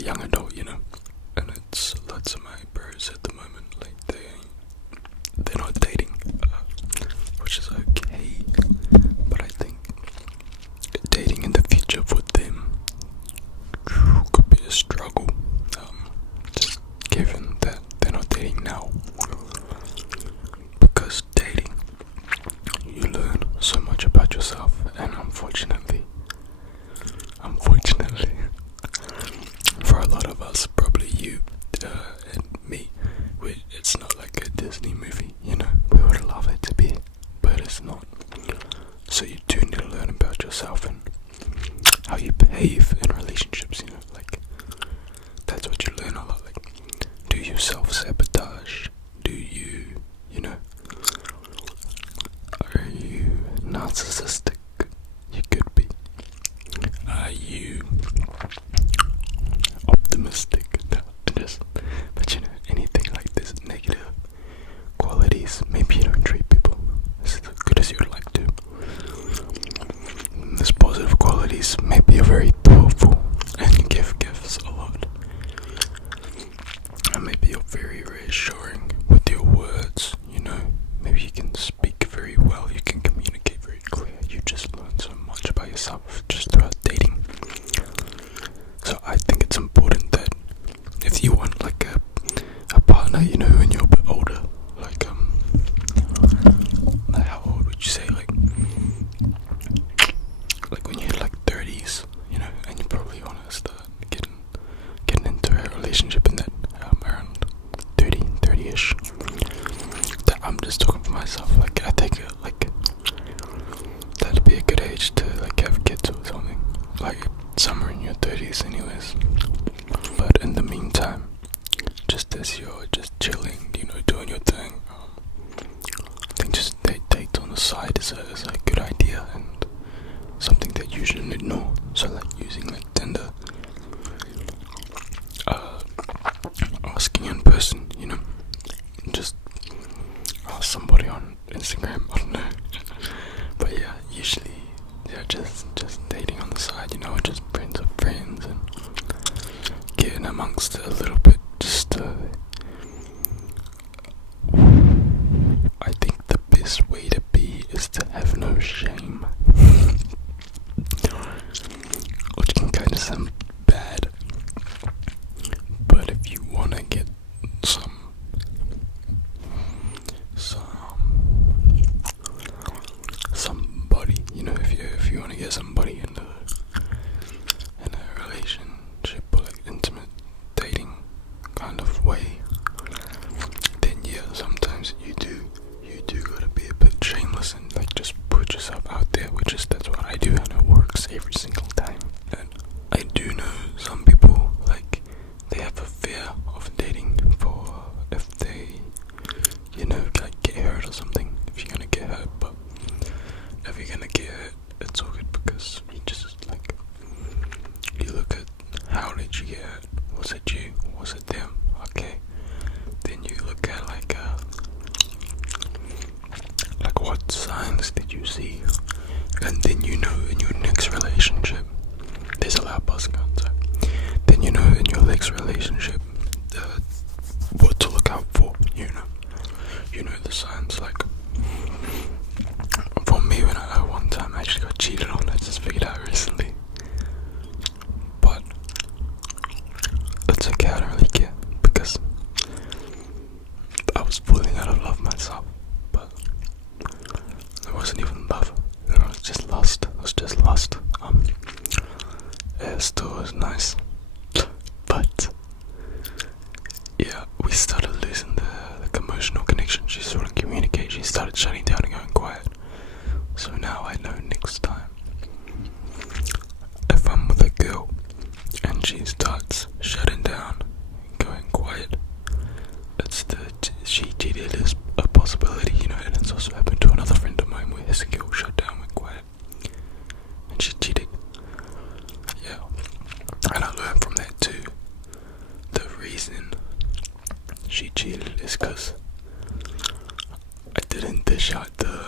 a young adult, and it's lots of my bros at the moment, like they're not dating, which is okay, but I think dating in the future for them could be a struggle, just given that they're not dating now, because dating, you learn so much about yourself, and unfortunately, for a lot of us, probably you and me, it's not like a Disney movie, we would love it to be, but it's not. So you do need to learn about yourself and how you behave in relationships, like that's what you learn a lot. Like, do you self-sabotage? Do you, are you narcissistic? You could be. Are you optimistic? No, but anything like this, negative qualities, maybe you don't treat people as good as you would like to. There's positive qualities, maybe you're very thoughtful and you give gifts a lot. And maybe you're very reassuring with your words, maybe you can speak very well, you can communicate very clear, you just learn so much about yourself just throughout dating. So I think it's important that if you want like a partner, when you're a bit older, like how old would you say, like when you hit like 30s, and you probably want to start getting into a relationship in that around 30-ish. That I'm just talking for myself, like I think that'd be a good age to like have kids or something, like somewhere in your 30s anyways. But in the meantime, just as you're just chilling, doing your thing, I think just date on the side is a good idea and something that you shouldn't ignore. So like using like Tinder, asking in person, just ask somebody on Instagram, I don't know. But yeah, usually, just dating on the side, or just friends of friends and getting amongst it a little bit, just I think the best way to be is to have no shame, which can kind of sound bad, but if you want to get somebody, if you want to get somebody in a relationship or like intimate dating kind of way, then yeah, sometimes you do gotta be a bit shameless and like just put yourself out there, that's what I do, and it works every single time. And I do know some people, like, they have a fear of dating for if they, get hurt or something, if you're gonna get hurt, but if you're gonna get hurt, it's all good because you just, like, you look at how did you get hurt? Was it you? Was it them? Okay. Then you look at, like what signs did you see? And then in your next relationship, there's a loud bus going, so then in your next relationship, what to look out for, the signs, like, for me, when I one time I actually got cheated on, I just figured out recently, but it's okay, I don't really care, because I was falling out of love myself, but it wasn't even love, it was just lust, it still was nice, but yeah, we started losing the emotional connection. She sort of communicate. She started shutting down and going quiet. So now I know next time, if I'm with a girl and she starts shutting down and going quiet, she cheated is a possibility, and it's also happened to another friend of mine where his girl shut down, went quiet, and she cheated. Yeah, and I learned from that too. The reason she cheated is because I didn't dish out the